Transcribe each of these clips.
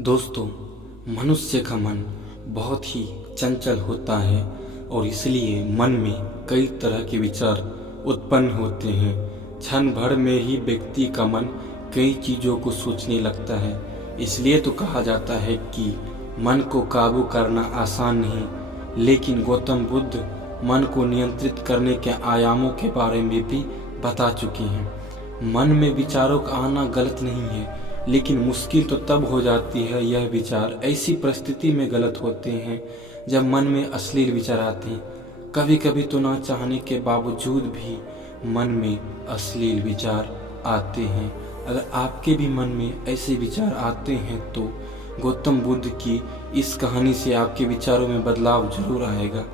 दोस्तों, मनुष्य का मन बहुत ही चंचल होता है और इसलिए मन में कई तरह के विचार उत्पन्न होते हैं। क्षण भर में ही व्यक्ति का मन कई चीज़ों को सोचने लगता है। इसलिए तो कहा जाता है कि मन को काबू करना आसान नहीं, लेकिन गौतम बुद्ध मन को नियंत्रित करने के आयामों के बारे में भी बता चुके हैं। मन में विचारों का आना गलत नहीं है, लेकिन मुश्किल तो तब हो जाती है। यह विचार ऐसी परिस्थिति में गलत होते हैं जब मन में अश्लील विचार आते हैं। कभी कभी तो ना चाहने के बावजूद भी मन में अश्लील विचार आते हैं। अगर आपके भी मन में ऐसे विचार आते हैं तो गौतम बुद्ध की इस कहानी से आपके विचारों में बदलाव जरूर आएगा।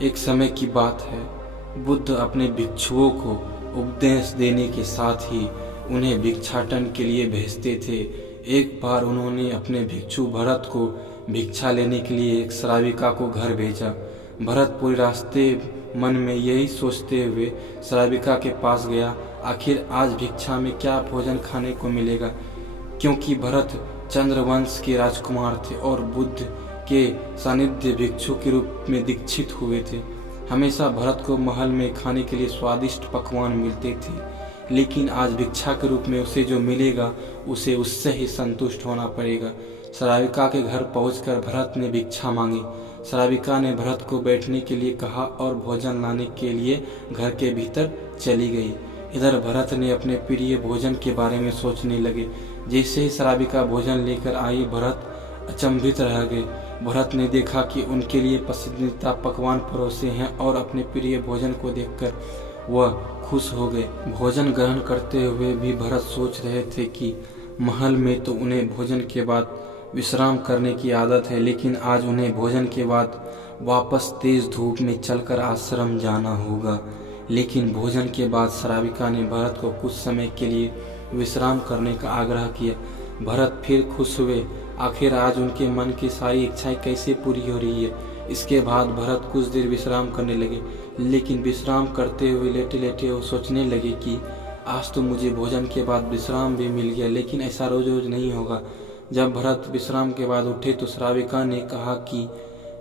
एक समय की बात है, बुद्ध अपने भिक्षुओं को उपदेश देने के साथ ही उन्हें भिक्षाटन के लिए भेजते थे। एक बार उन्होंने अपने भिक्षु भरत को भिक्षा लेने के लिए एक श्राविका को घर भेजा। भरत पूरे रास्ते मन में यही सोचते हुए श्राविका के पास गया, आखिर आज भिक्षा में क्या भोजन खाने को मिलेगा। क्योंकि भरत चंद्रवंश के राजकुमार थे और बुद्ध के सानिध्य भिक्षु के रूप में दीक्षित हुए थे। हमेशा भरत को महल में खाने के लिए स्वादिष्ट पकवान मिलते थे, लेकिन आज भिक्षा के रूप में उसे जो मिलेगा उसे उससे ही संतुष्ट होना पड़ेगा। श्राविका के घर पहुंचकर भरत ने भिक्षा मांगी। श्राविका ने भरत को बैठने के लिए कहा और भोजन लाने के लिए घर के भीतर चली गई। इधर भरत ने अपने प्रिय भोजन के बारे में सोचने लगे। जैसे ही श्राविका भोजन लेकर आई, भरत अचंभित रह गए। भरत ने देखा कि उनके लिए पसंदीदा पकवान परोसे हैं और अपने प्रिय भोजन को देखकर वह खुश हो गए। भोजन ग्रहण करते हुए भी भरत सोच रहे थे कि महल में तो उन्हें भोजन के बाद विश्राम करने की आदत है, लेकिन आज उन्हें भोजन के बाद वापस तेज धूप में चलकर आश्रम जाना होगा। लेकिन भोजन के बाद श्राविका ने भरत को कुछ समय के लिए विश्राम करने का आग्रह किया। भरत फिर खुश हुए। आखिर आज उनके मन की सारी इच्छाएं कैसे पूरी हो रही है। इसके बाद भरत कुछ देर विश्राम करने लगे, लेकिन विश्राम करते हुए लेटे लेटे वो सोचने लगे कि आज तो मुझे भोजन के बाद विश्राम भी मिल गया, लेकिन ऐसा रोज रोज नहीं होगा। जब भरत विश्राम के बाद उठे तो श्राविका ने कहा कि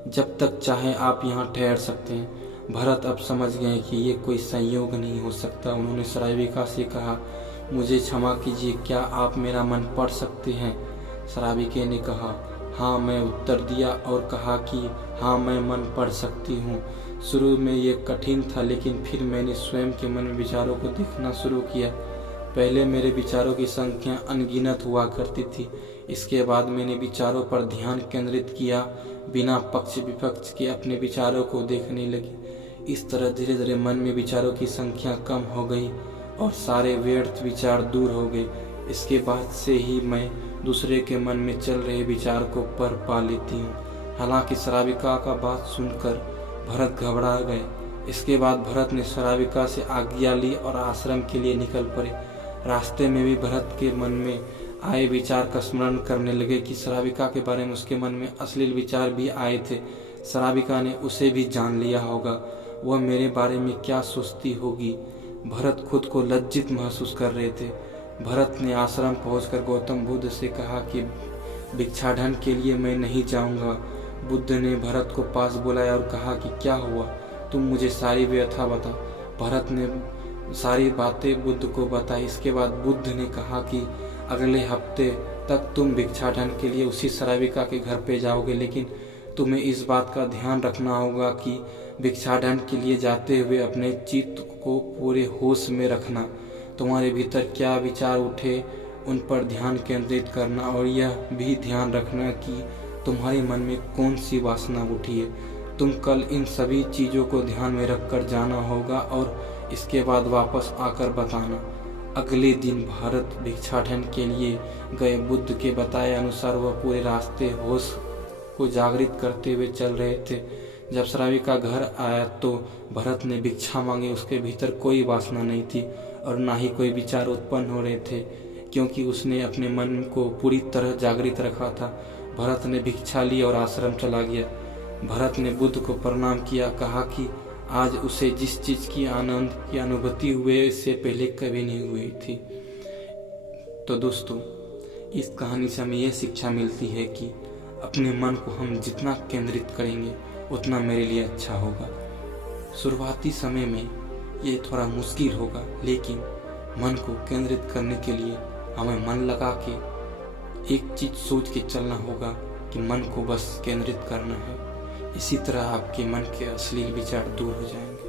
जब तक चाहे आप यहाँ ठहर सकते हैं। भरत अब समझ गए कि ये कोई संयोग नहीं हो सकता। उन्होंने श्राविका से कहा, मुझे क्षमा कीजिए, क्या आप मेरा मन पढ़ सकते हैं। श्राविका ने कहा, हाँ, मैं उत्तर दिया और कहा कि हाँ, मैं मन पढ़ सकती हूँ। शुरू में ये कठिन था, लेकिन फिर मैंने स्वयं के मन में विचारों को देखना शुरू किया। पहले मेरे विचारों की संख्या अनगिनत हुआ करती थी। इसके बाद मैंने विचारों पर ध्यान केंद्रित किया, बिना पक्ष विपक्ष के अपने विचारों को देखने लगी। इस तरह धीरे धीरे मन में विचारों की संख्या कम हो गई और सारे व्यर्थ विचार दूर हो गए। इसके बाद से ही मैं दूसरे के मन में चल रहे विचार को पढ़ पा लेती हूँ। हालांकि श्राविका का बात सुनकर भरत घबरा गए। इसके बाद भरत ने श्राविका से आज्ञा ली और आश्रम के लिए निकल पड़े। रास्ते में भी भरत के मन में आए विचार का स्मरण करने लगे कि श्राविका के बारे में उसके मन में अश्लील विचार भी आए थे। श्राविका ने उसे भी जान लिया होगा, वह मेरे बारे में क्या सोचती होगी। भरत खुद को लज्जित महसूस कर रहे थे। भरत ने आश्रम पहुंचकर गौतम बुद्ध से कहा कि भिक्षाटन के लिए मैं नहीं जाऊंगा। बुद्ध ने भरत को पास बुलाया और कहा कि क्या हुआ, तुम मुझे सारी व्यथा बता। भरत ने सारी बातें बुद्ध को बताई। इसके बाद बुद्ध ने कहा कि अगले हफ्ते तक तुम भिक्षाटन के लिए उसी श्राविका के घर पे जाओगे, लेकिन तुम्हें इस बात का ध्यान रखना होगा कि भिक्षाटन के लिए जाते हुए अपने चित्त को पूरे होश में रखना। तुम्हारे भीतर क्या विचार उठे उन पर ध्यान केंद्रित करना और यह भी ध्यान रखना कि तुम्हारे मन में कौन सी वासना उठी है। तुम कल इन सभी चीज़ों को ध्यान में रखकर जाना होगा और इसके बाद वापस आकर बताना। अगले दिन भरत भिक्षाटन के लिए गए। बुद्ध के बताए अनुसार वह पूरे रास्ते होश को जागृत करते हुए चल रहे थे। जब श्राविका घर आया तो भरत ने भिक्षा मांगी। उसके भीतर कोई वासना नहीं थी और ना ही कोई विचार उत्पन्न हो रहे थे, क्योंकि उसने अपने मन को पूरी तरह जागृत रखा था। भरत ने भिक्षा ली और आश्रम चला गया। भरत ने बुद्ध को प्रणाम किया, कहा कि आज उसे जिस चीज की आनंद की अनुभूति हुई इससे पहले कभी नहीं हुई थी। तो दोस्तों, इस कहानी से हमें यह शिक्षा मिलती है कि अपने मन को हम जितना केंद्रित करेंगे उतना मेरे लिए अच्छा होगा। शुरुआती समय में ये थोड़ा मुश्किल होगा, लेकिन मन को केंद्रित करने के लिए हमें मन लगा के एक चीज़ सोच के चलना होगा कि मन को बस केंद्रित करना है। इसी तरह आपके मन के अश्लील विचार दूर हो जाएंगे।